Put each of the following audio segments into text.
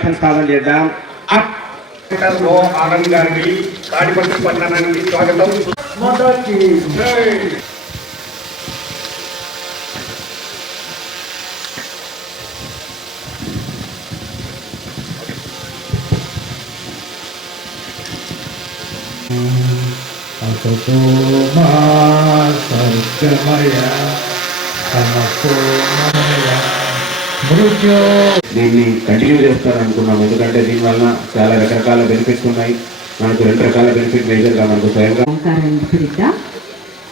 వీరాసన సాధన చేద్దాం. ఆనంద్ గారికి తాడిపత్రి పట్టణానికి స్వాగతం. దీన్ని కంటిన్యూ చేస్తారనుకున్నాం. ఎందుకంటే దీనివల్ల చాలా రకరకాల బెనిఫిట్స్ ఉన్నాయి. మనకు 2 రకాల బెనిఫిట్ మేజర్గా మనకు స్వయంగా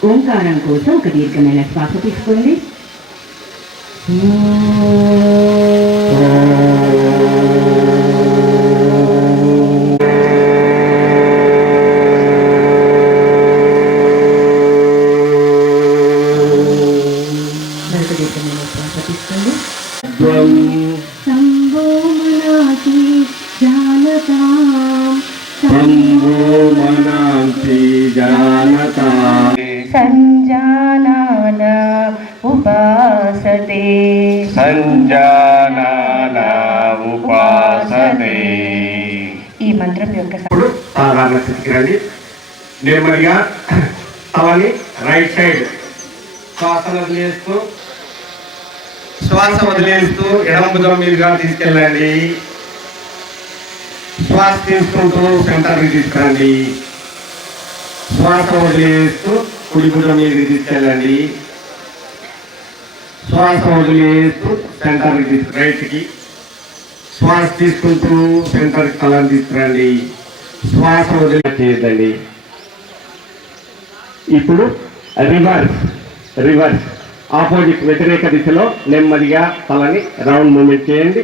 ఓంకారం కోసం ఒక దీర్ఘమైన శ్వాస తీసుకోండి. శంభో మనాంసి జానతాం సంజానాన ఉపాసతే ఈ మంత్రం యొక్క సాధారణ స్థితికి రండి. నెమ్మదిగా తలని రైట్ సైడ్ శ్వాస వదిలేస్తూ ఎడమ భుజం మీదుగా తీసుకెళ్ళండి. శ్వాస తీసుకుంటూ సెంటర్కి తీసుకురండి. శ్వాస వదిలేస్తూ కుడి భుజం మీదకి తీసుకెళ్ళండి. శ్వాస వదిలేస్తూ సెంటర్కి రైట్కి. శ్వాస తీసుకుంటూ సెంటర్కి తలని తీసుకురండి. శ్వాస వదిలేదండి. ఇప్పుడు రివర్స్ ఆపోజిట్ వ్యతిరేక దిశలో నెమ్మదిగా తలని రౌండ్ మూమెంట్ చేయండి.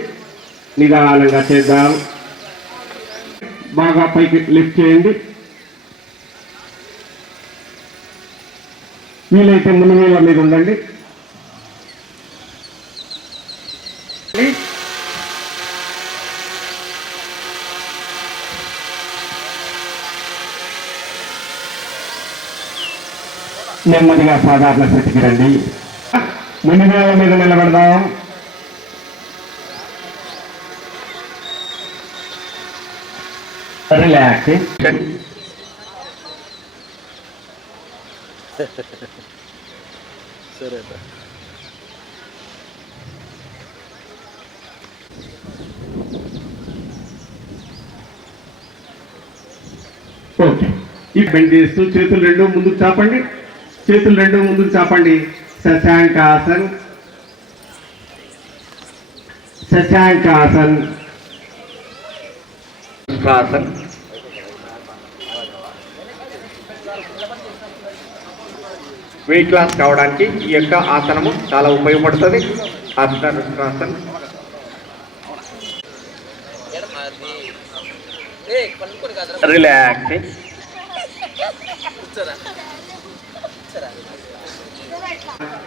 నిదానంగా చేద్దాం. బాగా పైకి లిఫ్ట్ చేయండి. వీలైతే మునివేళ్ళ మీద ఉండండి. నెమ్మదిగా సాధారణ స్థితికి రండి. మునివేళ్ళ మీద నిలబడదాం. రిలాక్సింగ్. సరే ఓకే. ఈ బెండ్ చేస్తూ చేతులు 2 ముందుకు చాపండి. చేతులు 2 ముందుకు చాపండి. శశాంకాసన్ వెయిట్ లాస్ కావడానికి ఈ యొక్క ఆసనము చాలా ఉపయోగపడుతుంది. అర్ధవృత్రాసన్. రిలాక్సింగ్.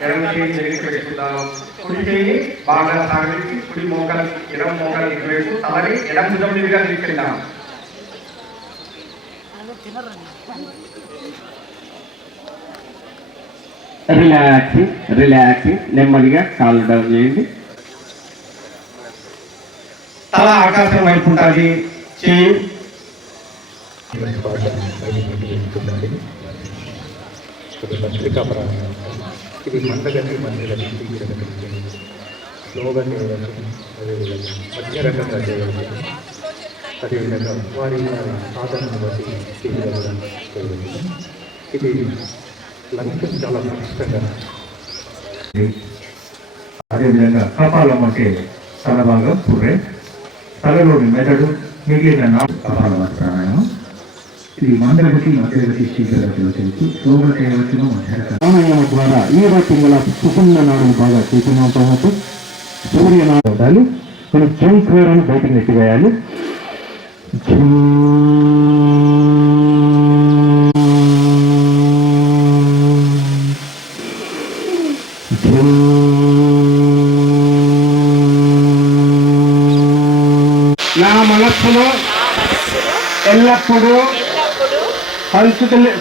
ఎడమ చేయి వెనక్కి పెట్టుకుందాం. కుడి చేయి బాగా సాగలిసి కుడి మోకాలు ఎడమ మోకాలు ఇటువైపు తలని ఎడమ భుజం మీదుగా తీసుకెళ్దాం. రిలాక్సింగ్. నెమ్మదిగా కాళ్ళు డౌన్ చేయండి. తల ఆకాశం వైపు ఉంటుంది. చేయి ఇది మందగతి స్లోగా చేయవచ్చు. అదేవిధంగా మధ్య రకంగా చేయవచ్చు. అదేవిధంగా వారి సాధనను బట్టి చేయవచ్చు. ఇది లంగ్స్ చాలా స్పష్టంగా. అదేవిధంగా కపాలం అంటే తల భాగం పుర్రె, తలలోని మెదడు, మిగిలిన కపాలం ప్రాణాయామం. ఇది మందగతి మధ్యగతి శీఘ్రగతిలో చేసి స్లోగా చేయవచ్చును. ప్రాణాయామం ద్వారా ఈ రకంగా సుకుండ నాడును బాగా చేసినట్టు సూర్యనాడు ఉండాలి. కొన్ని జంక్వేరాన్ని బయటకు నెట్టివేయాలి. నా మనస్సులో ఎల్లప్పుడూ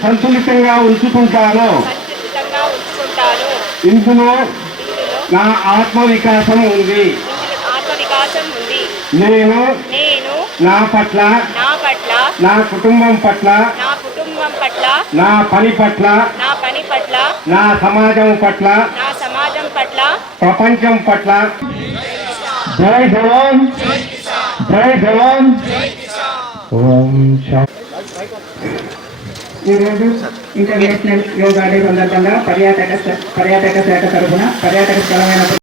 సంతులితంగా ఉంచుకుంటాను. ఇందులో నా ఆత్మ వికాసం ఉంది. నేను నేను నా పట్ల నా పట్ల నా కుటుంబం పట్ల నా కుటుంబం పట్ల నా పని పట్ల నా పని పట్ల నా సమాజం పట్ల నా సమాజం పట్ల ప్రపంచం పట్ల జై జవాన్ జై జవాన్ ఓం శాంతి. ఈరోజు ఇంటర్నేషనల్ యోగా డే సందర్భంగా పర్యాటక శాఖ తరఫున పర్యాటక స్థలమైన